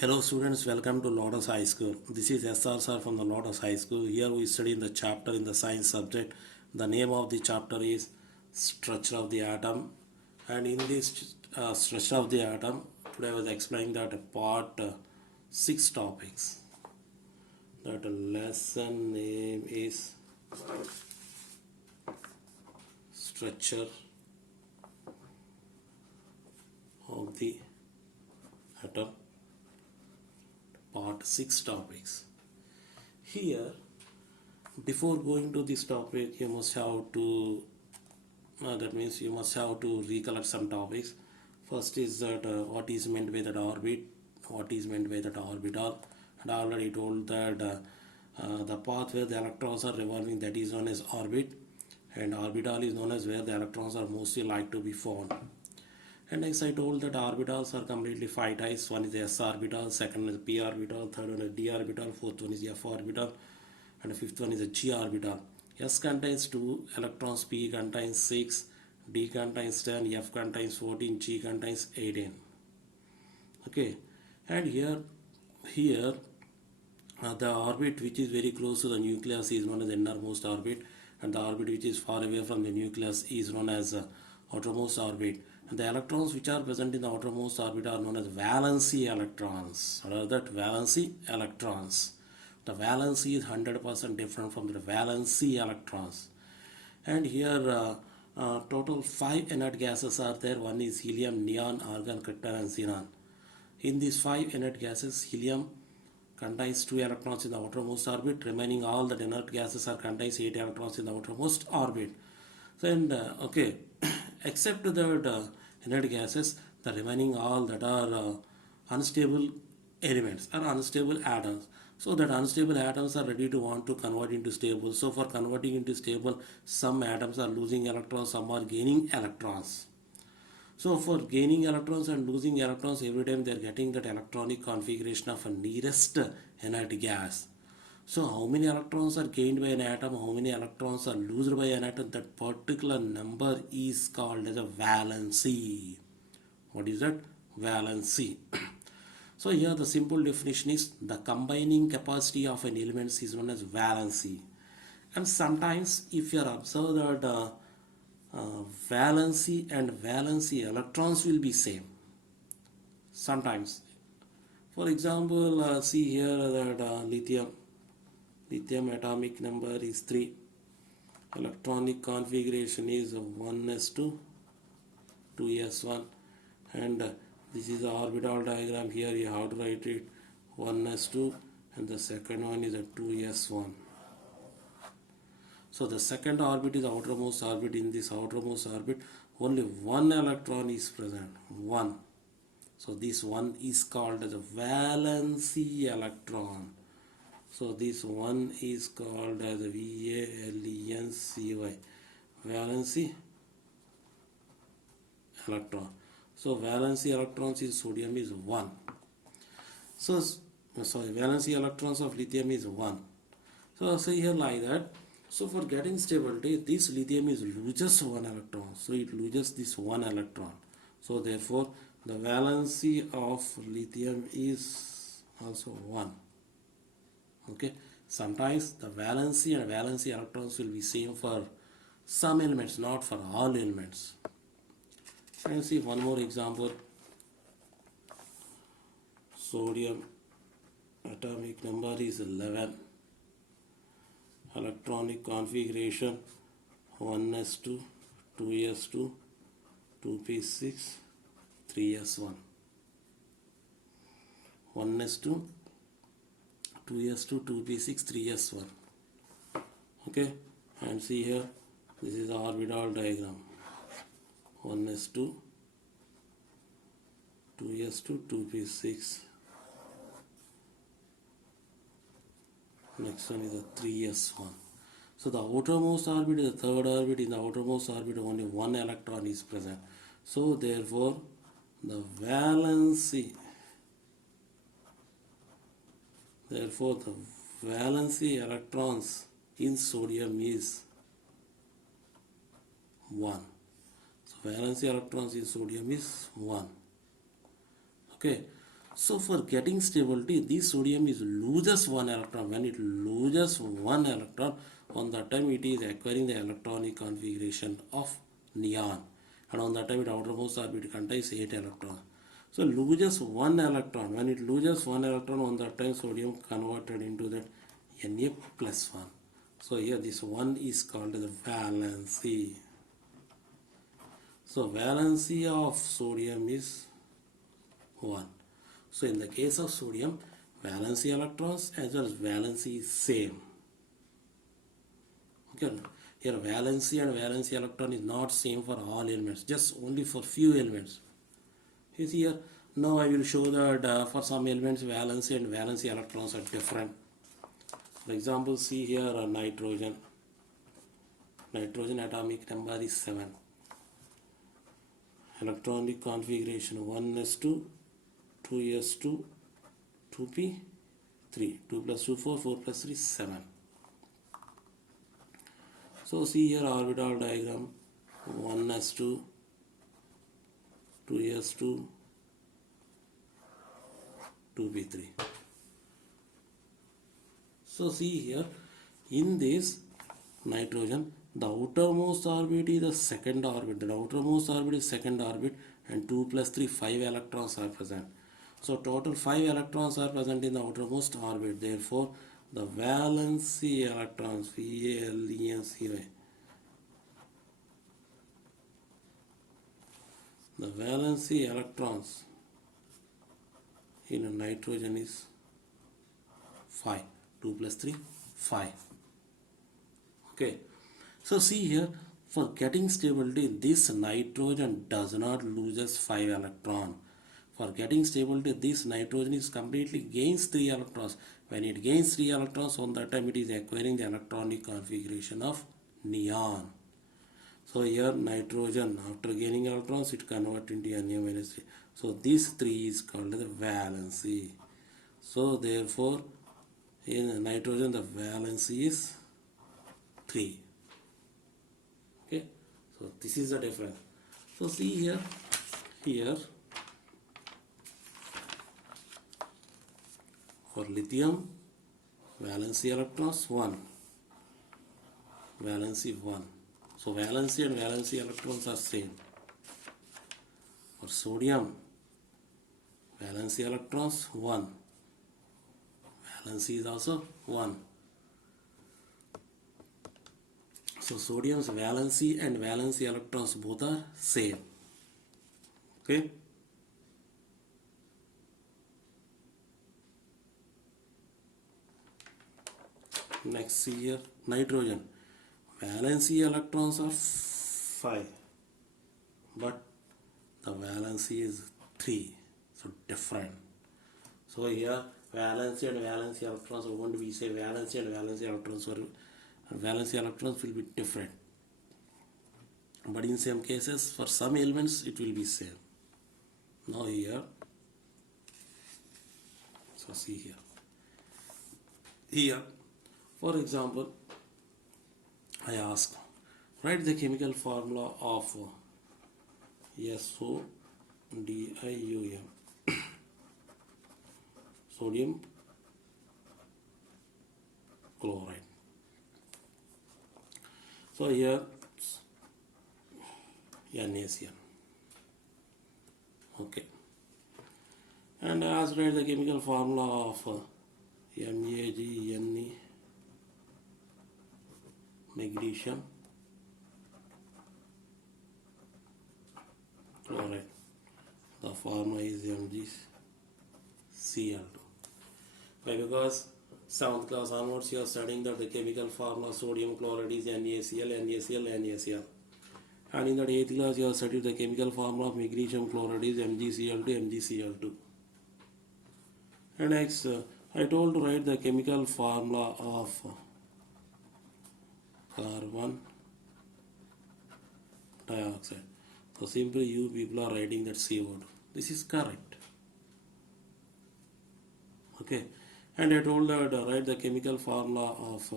Hello students, welcome to Lotus High School. This is SR sir from the Lotus High School. Here we study in the chapter in the science subject. The name of the chapter is Structure of the Atom. And in this structure of the atom, today I was explaining that part 6 topics. That lesson name is Structure of the Atom. Part 6 topics. Here, before going to this topic, you must have to that means you must have to recollect some topics. First is that what is meant by that orbit, what is meant by that orbital, and I already told that the path where the electrons are revolving, that is known as orbit, and orbital is known as where the electrons are mostly like to be found. And next I told that orbitals are completely 5 types. One is the s orbital, second is p orbital, third one is d orbital, fourth one is f orbital, and the fifth one is a g orbital. S contains 2 electrons, p contains 6, d contains 10, f contains 14, g contains 18. Okay, and here the orbit which is very close to the nucleus is known as the innermost orbit, and the orbit which is far away from the nucleus is known as outermost orbit. And the electrons which are present in the outermost orbit are known as valency electrons. What are that? Valency electrons. The valency is 100% different from the valency electrons. And here total 5 inert gases are there. One is helium, neon, argon, krypton, and xenon. In these 5 inert gases, helium contains 2 electrons in the outermost orbit. Remaining all the inert gases are contains 8 electrons in the outermost orbit. And okay, except the inert gases, the remaining all that are unstable elements or unstable atoms. So that unstable atoms are ready to want to convert into stable. So for converting into stable, some atoms are losing electrons, some are gaining electrons. So for gaining electrons and losing electrons, every time they are getting that electronic configuration of a nearest inert gas. So how many electrons are gained by an atom, how many electrons are lost by an atom, that particular number is called as a valency. What is that? Valency. So here the simple definition is the combining capacity of an element is known as valency. And sometimes if you observe that valency and valency electrons will be same. Sometimes. For example, see here that lithium atomic number is 3, electronic configuration is 1s2, 2s1, and this is the orbital diagram. Here you have to write it 1s2 and the second one is a 2s1. So the second orbit is outermost orbit. In this outermost orbit only one electron is present, 1. So this one is called as a valency electron. So this one is called as a valency, valency electron. So valency electrons in sodium is 1. So valency electrons of lithium is 1. So say here like that. So for getting stability, this lithium is loses 1 electron. So it loses this 1 electron. So therefore the valency of lithium is also 1. Okay, sometimes the valency and valency electrons will be same for some elements, not for all elements. And see one more example. Sodium atomic number is 11, electronic configuration 1s2, 2s2, 2p6, 3s1. 1s2, 2s2, 2p6, 3s1. Okay, and see here, this is the orbital diagram. 1s2, 2s2, 2p6. Next one is the 3s1. So the outermost orbit is the third orbit. In the outermost orbit only 1 electron is present. So therefore the valency electrons in sodium is 1. So valency electrons in sodium is 1. Okay. So for getting stability, this sodium is loses one electron. When it loses one electron, on that time it is acquiring the electronic configuration of neon, and on that time its outermost orbit contains 8 electrons. So loses one electron. When it loses one electron, on that time sodium converted into that Na plus 1. So here this one is called the valency. So valency of sodium is 1. So in the case of sodium, valency electrons as well as valency is same. Okay. Here valency and valency electron is not same for all elements, just only for few elements. You see here, now I will show that for some elements valency and valency electrons are different. For example, see here nitrogen. Nitrogen atomic number is 7. Electronic configuration 1s2, 2s2, 2p, 3. 2 plus 2, 4, 4 plus 3, 7. So see here orbital diagram 1s2, 2s2, 2p3. So see here, in this nitrogen, the outermost orbit is the second orbit. The outermost orbit is second orbit, and 2 plus 3, 5 electrons are present. So total 5 electrons are present in the outermost orbit. Therefore, the valency electrons, VALENCY, the valency electrons in a nitrogen is 5. 2 plus 3, 5. Okay. So see here, for getting stability, this nitrogen does not loses 5 electron. For getting stability, this nitrogen is completely gains 3 electrons. When it gains 3 electrons, on that time it is acquiring the electronic configuration of neon. So here nitrogen, after gaining electrons, it converts into Na-3. So this 3 is called the valency. So therefore, in nitrogen, the valency is 3. Okay, so this is the difference. So see here for lithium, valency electrons 1, valency 1. So valency and valency electrons are same. For sodium, valency electrons 1, valency is also 1. So sodium's valency and valency electrons both are same. Okay. Next see here nitrogen. Valency electrons are 5, but the valency is 3. So different. So here valency and valency electrons are going to be say valency and valency electrons are valency electrons will be different, but in some cases for some elements it will be same. Now here, so see here for example I ask, write the chemical formula of SODIUM, sodium chloride. So here NaCl. Okay. And as write the chemical formula of MAGNE, magnesium chloride. The formula is MgCl2. Why? Because 7th class onwards you are studying that the chemical formula sodium chloride is NaCl, NaCl, NaCl. And in that 8th class you have studied the chemical formula of magnesium chloride is MgCl2, MgCl2. And next I told to write the chemical formula of carbon dioxide. So simply you people are writing that CO2. This is correct. Okay. And I told that write the chemical formula of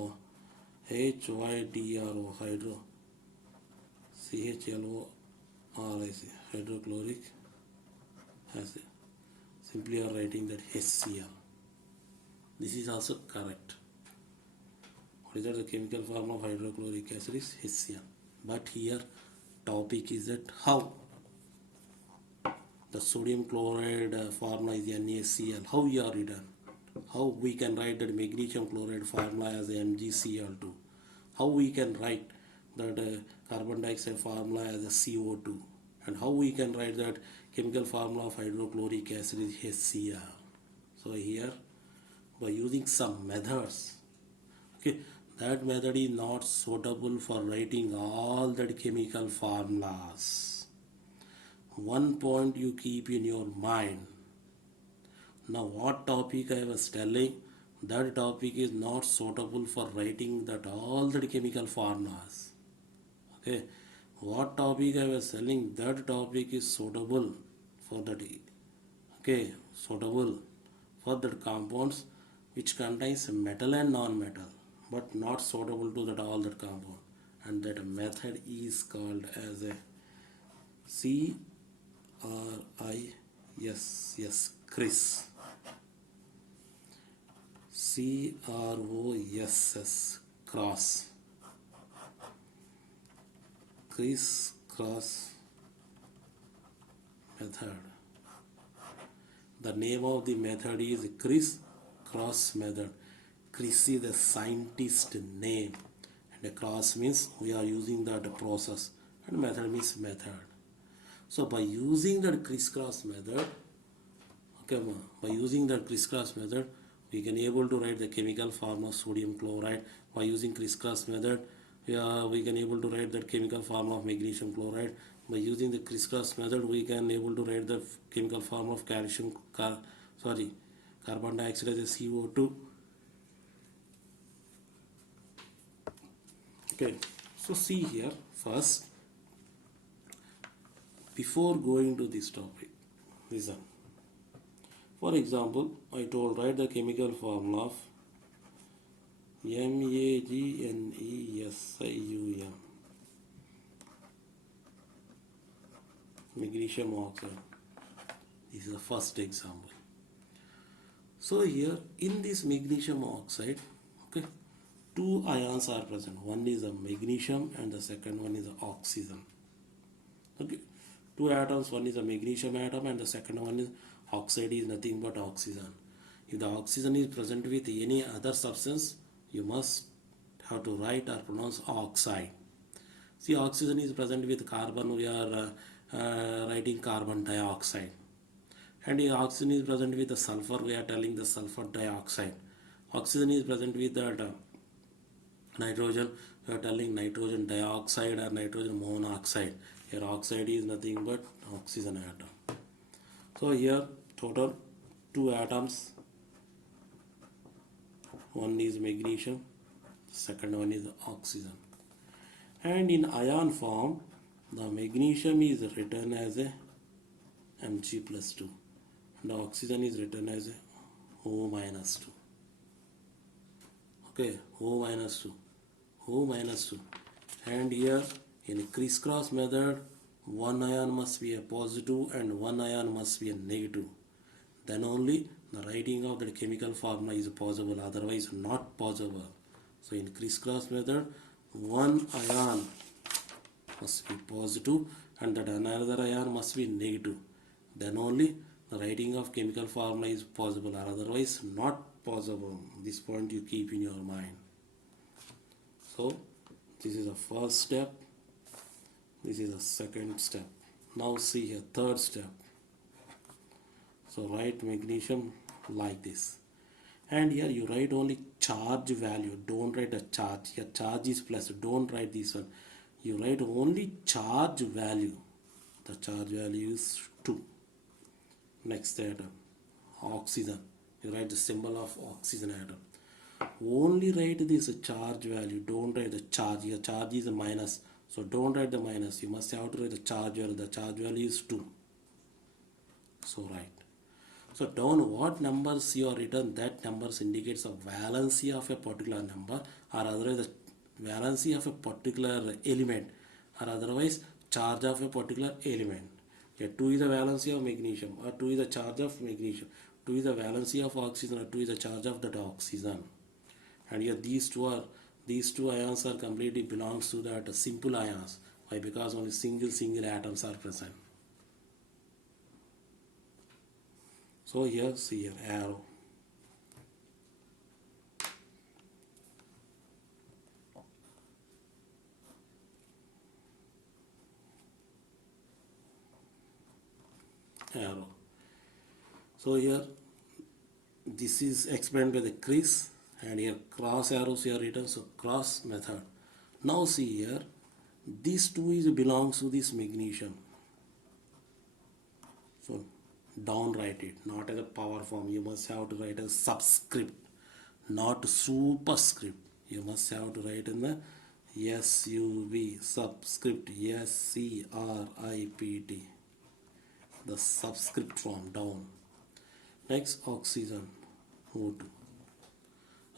HYDRO, hydro, CHLO, RIC, hydrochloric acid. simply you are writing that HCl. This is also correct. What is that? The chemical formula of hydrochloric acid is HCl. But here topic is that how the sodium chloride formula is NaCl. How we are written? How we can write that magnesium chloride formula as MgCl2? How we can write that carbon dioxide formula as a CO2? And how we can write that chemical formula of hydrochloric acid is HCl? So here, by using some methods, okay, that method is not suitable for writing all that chemical formulas. One point you keep in your mind. Now what topic I was telling, that topic is not suitable for writing that all the chemical formulas. Okay, what topic I was telling, that topic is suitable for that. Okay, suitable for that compounds which contains metal and non-metal, but not suitable to that all that compound. And that method is called as a CRIS. CROSS, cross. Criss-cross method. The name of the method is criss-cross method. Criss is the scientist name, and a cross means we are using that process, and method means method. So by using that criss-cross method, okay, by using that criss-cross method, we can able to write the chemical form of sodium chloride. By using criss-cross method, we can able to write that chemical form of magnesium chloride. By using the criss-cross method, we can able to write the chemical form of carbon dioxide as a CO2. Okay, so see here first, before going to this topic, listen. For example, I told write the chemical formula of MaGnesium, magnesium oxide. This is the first example. So here in this magnesium oxide, okay, two ions are present. One is a magnesium and the second one is the oxygen. Okay, two atoms, one is a magnesium atom and the second one is oxide, is nothing but oxygen. If the oxygen is present with any other substance, you must have to write or pronounce oxide. See, oxygen is present with carbon, we are writing carbon dioxide. And if oxygen is present with the sulfur, we are telling the sulfur dioxide. Oxygen is present with the nitrogen, we are telling nitrogen dioxide or nitrogen monoxide. Here oxide is nothing but oxygen atom. So here total two atoms, one is magnesium, second one is oxygen. And in ion form, the magnesium is written as a Mg+2 and the oxygen is written as a O-2. Okay, O-2. And here in criss-cross method, one ion must be a positive and one ion must be a negative. Then only the writing of the chemical formula is possible, otherwise not possible. So in criss-cross method, one ion must be positive and that another ion must be negative. Then only the writing of chemical formula is possible, or otherwise not possible. This point you keep in your mind. So this is the first step. This is the second step. Now see here, third step. So write magnesium like this. And here you write only charge value. Don't write a charge. Here charge is plus. Don't write this one. You write only charge value. The charge value is 2. Next atom, oxygen. You write the symbol of oxygen atom. Only write this charge value. Don't write the charge. Here charge is a minus. So don't write the minus. You must have to write the charge value. The charge value is 2. So write. So down what numbers you are written, that numbers indicates a valency of a particular number, or otherwise the valency of a particular element, or otherwise charge of a particular element. Here 2 is the valency of magnesium, or 2 is the charge of magnesium, 2 is the valency of oxygen, or 2 is the charge of that oxygen. And here these two ions are completely belongs to that simple ions. Why? Because only single atoms are present. So here see here arrow. Arrow. So here this is explained by the crease, and here cross arrows here written, so cross method. Now see here, these two is belongs to this magnesium. So down write it, not as a power form. You must have to write as subscript, not superscript. You must have to write in the SUV, subscript, SCRIPT, the subscript form, down. Next, oxygen, O2.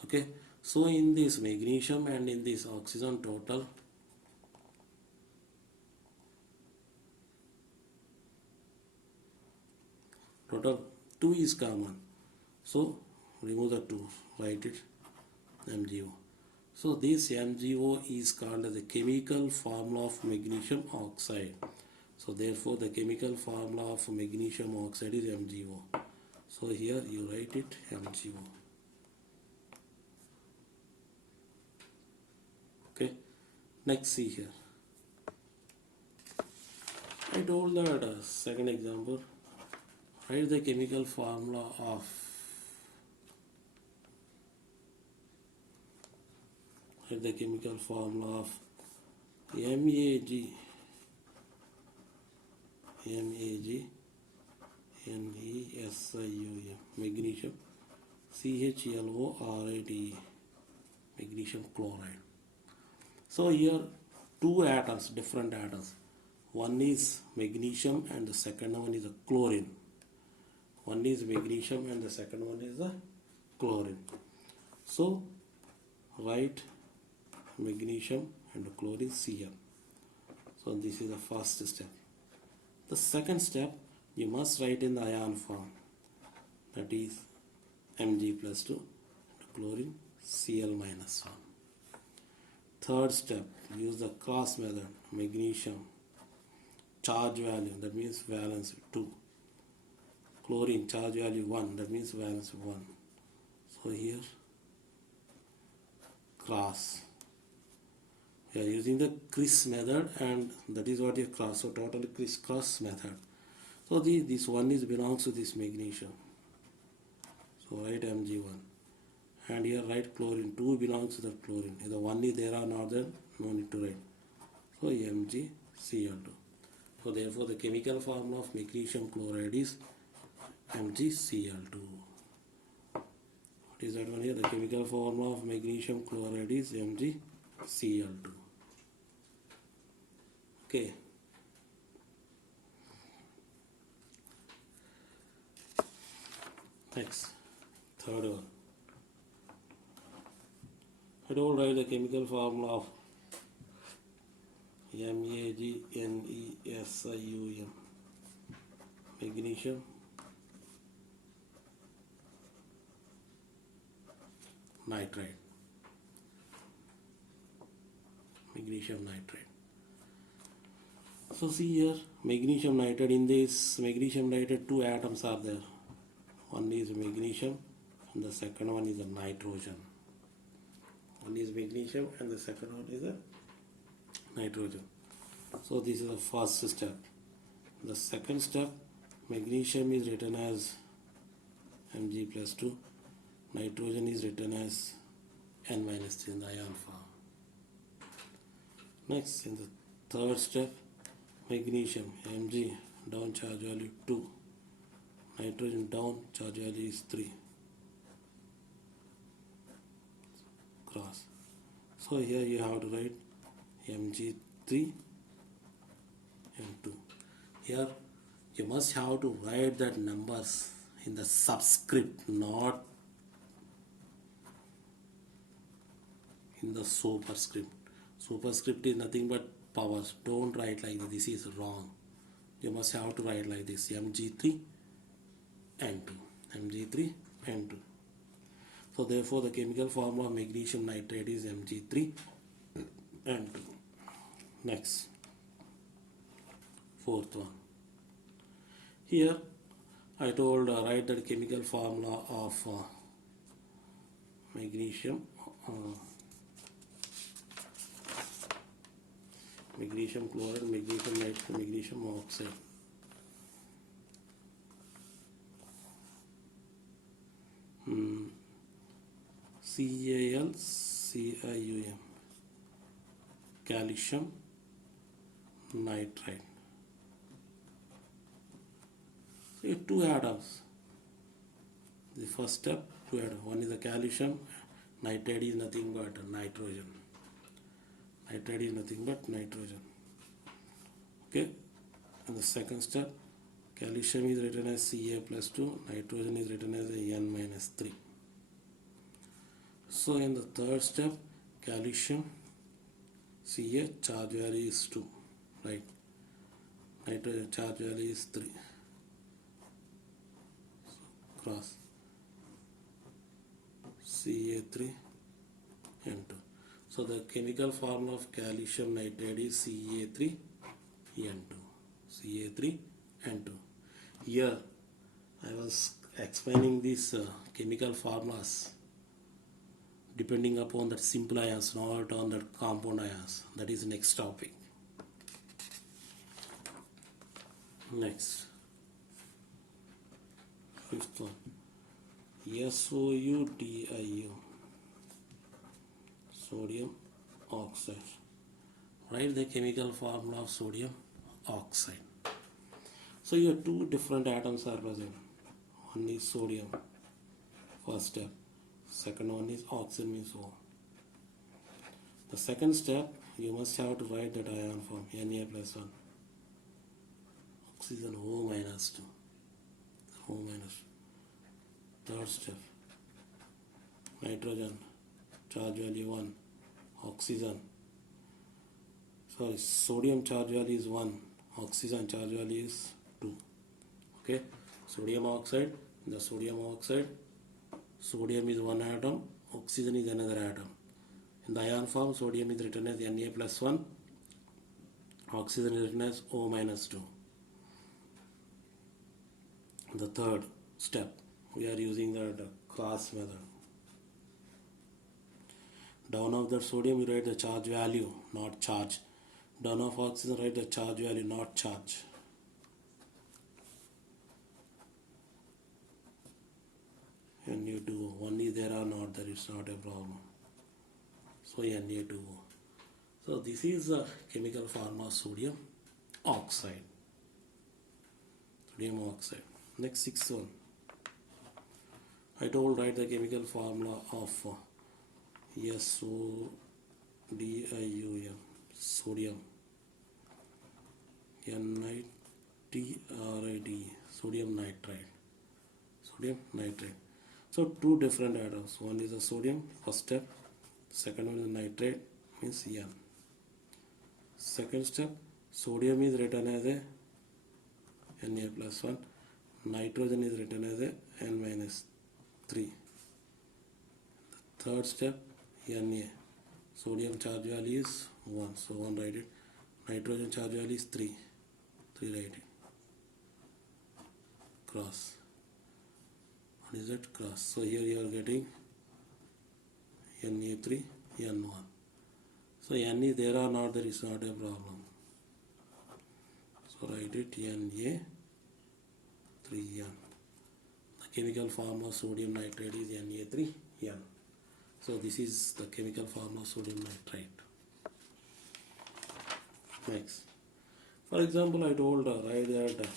Okay, so in this magnesium and in this oxygen, total total 2 is common. So remove the 2, write it MgO. So this MgO is called the chemical formula of magnesium oxide. So therefore the chemical formula of magnesium oxide is MgO. So here you write it MgO. Okay, next see here. I told that second example, write the chemical formula of MAG NESIUM, magnesium, CHLORIDE, magnesium chloride. So here two atoms, different atoms. One is magnesium and the second one is a chlorine. One is magnesium and the second one is a chlorine. So write magnesium and chlorine Cl. So this is the first step. The second step, you must write in the ion form, that is Mg plus 2 and chlorine Cl minus 1. Third step, use the cross method, magnesium, charge value, that means valence 2. Chlorine, charge value 1, that means valence 1. So here, cross. We are using the criss method, and that is what you cross. So totally criss-cross method. So this one is belongs to this magnesium. So write Mg1. And here write chlorine. 2 belongs to the chlorine. Either 1 is there or not there, no need to write. So MgCl2. So therefore the chemical formula of magnesium chloride is MgCl2. What is that one here? The chemical formula of magnesium chloride is MgCl2. Okay. Next, third one. I don't write the chemical formula of MAGNESIUM, magnesium nitride. Magnesium nitride. So see here, magnesium nitride. In this magnesium nitride, 2 atoms are there. One is magnesium and the second one is a nitrogen. One is magnesium and the second one is a nitrogen. So this is the first step. The second step, magnesium is written as Mg plus 2. Nitrogen is written as N minus 3 in the ion form. Next, in the third step, magnesium Mg down, charge value 2. Nitrogen down, charge value is 3. Cross. So here you have to write Mg3 M2. Here you must have to write that numbers in the subscript, not in the superscript. Superscript is nothing but powers. Don't write like this. This is wrong. you must have to write like this: Mg3N2, Mg3N2. So therefore the chemical formula of magnesium nitrate is Mg3N2. Next, fourth one. Here I told write the chemical formula of magnesium magnesium chloride, magnesium nitrate, magnesium oxide. CaLCium, calcium nitride. So you have two atoms. The first step, two atoms. One is the calcium. Nitride is nothing but nitrogen. Nitride is nothing but nitrogen. Okay. And the second step, calcium is written as Ca plus 2. Nitrogen is written as N minus 3. So in the third step, calcium Ca charge value is 2. Right. Nitrogen charge value is 3. So cross Ca3N2. So the chemical formula of calcium nitrate is Ca3N2. Ca3N2. Here I was explaining these chemical formulas depending upon that simple ions, not on that compound ions. That is next topic. Next, fifth one, SOUDIU, sodium oxide. Write the chemical formula of sodium oxide. So here two different atoms are present. One is sodium, first step. Second one is oxygen means O. The second step, you must have to write that ion form, Na plus 1. Oxygen O minus 2. O minus. Third step, nitrogen, charge value 1. Oxygen. Sorry, sodium charge value is 1. Oxygen charge value is 2. Okay, sodium oxide, the sodium oxide, sodium is one atom, oxygen is another atom. In the ion form, sodium is written as Na plus 1, oxygen is written as O minus 2. The third step, we are using the Class method. Down of the sodium, we write the charge value, not charge. Down of oxygen, write the charge value, not charge. Na2O, one is there or not there, it's not a problem. So Na2O. So this is the chemical formula of sodium oxide. Sodium oxide. Next, sixth one. I told write the chemical formula of SODIUM, sodium, NiTRID, sodium nitride. Sodium nitrate. So two different atoms. One is the sodium, first step. Second one is nitrate, means N. Second step, sodium is written as a Na plus 1. Nitrogen is written as a N minus 3. The third step, Na. Sodium charge value is 1. So 1 write it. Nitrogen charge value is 3. 3 write it. Cross. What is that? Cross. So here you are getting Na3, N1. So N is there or not there is not a problem. So write it Na3N. The chemical form of sodium nitrate is Na3N. So this is the chemical form of sodium nitrate. Next, for example, I told write that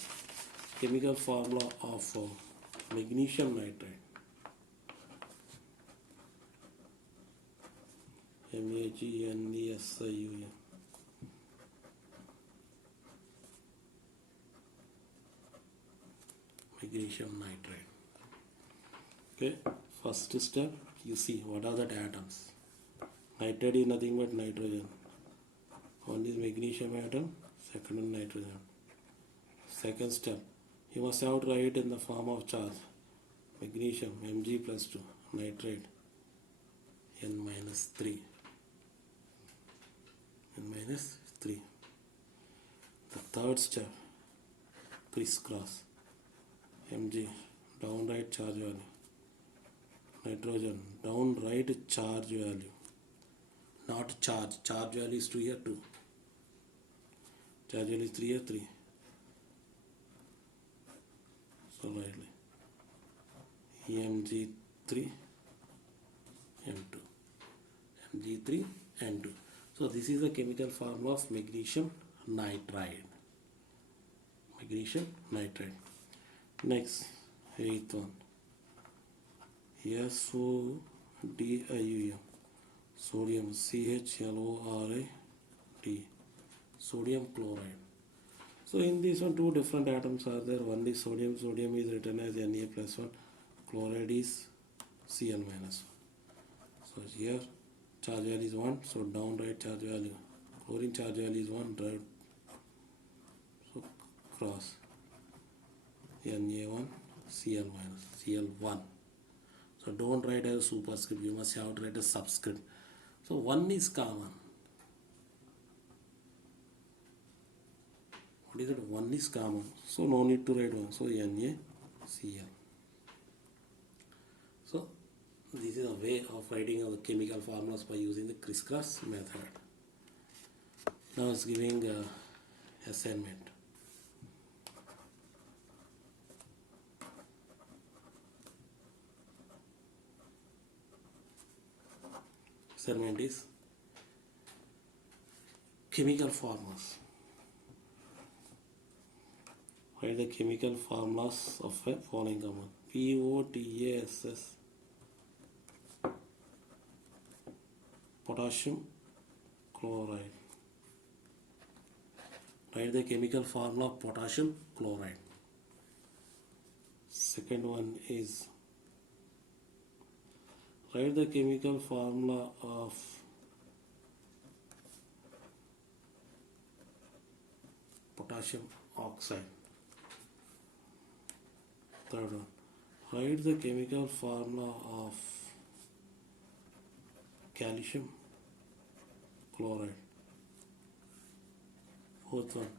chemical formula of magnesium nitrate. MAGNESIUM. Magnesium nitrate. Okay, first step, you see what are the atoms. Nitrate is nothing but nitrogen. One is magnesium atom, second one nitrogen. Second step, you must have to write in the form of charge. Magnesium Mg plus 2, nitrate N minus 3, N minus 3. The third step, crisscross. Mg, downright charge value. Nitrogen, downright charge value. Not charge. Charge value is 2 here, 2. Charge value is 3 here, 3. So rightly. Mg3, M2. Mg3, N2. So this is the chemical formula of magnesium nitride. Magnesium nitride. Next, 8th one. SODium. Sodium, CHLORID. Sodium chloride. So in this one, two different atoms are there. One is sodium. Sodium is written as Na plus 1. Chloride is Cl minus 1. So here charge value is 1. So downright charge value. Chlorine charge value is 1. Right. So cross. Na1, Cl minus, Cl1. So don't write as a superscript. You must have to write a subscript. So 1 is common. What is it? 1 is common. So no need to write 1. So NaCl. So this is a way of writing the chemical formulas by using the crisscross method. Now it's giving assignment. Assignment is chemical formulas. Write the chemical formulas of a following compound. POTASS, potassium chloride. Write the chemical formula of potassium chloride. Second one is write the chemical formula of potassium oxide. Third one, write the chemical formula of calcium chloride. Fourth one,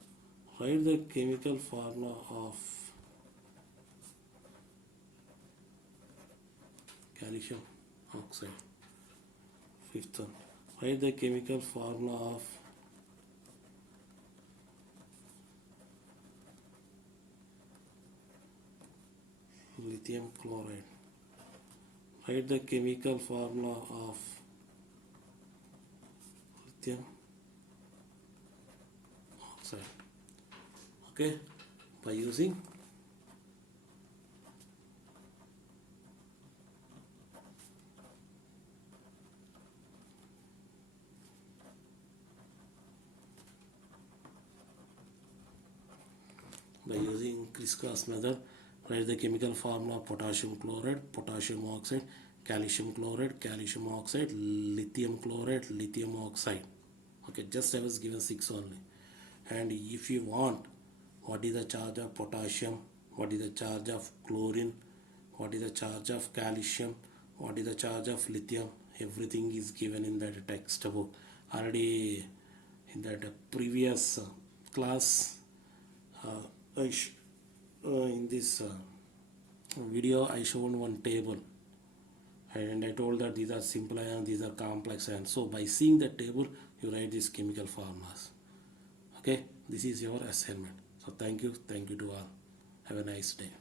write the chemical formula of calcium oxide. Fifth one, write the chemical formula of lithium chloride. Write the chemical formula of lithium oxide. Okay, by using crisscross method, write the chemical formula of potassium chloride, potassium oxide, calcium chloride, calcium oxide, lithium chloride, lithium oxide. Okay, just I was given 6 only. And if you want, what is the charge of potassium, what is the charge of chlorine, what is the charge of calcium, what is the charge of lithium, everything is given in that textbook. Already in that previous class, in this video I showed one table and I told that these are simple ions, these are complex ions. So by seeing the table you write these chemical formulas. Okay, this is your assignment. So thank you to all. Have a nice day.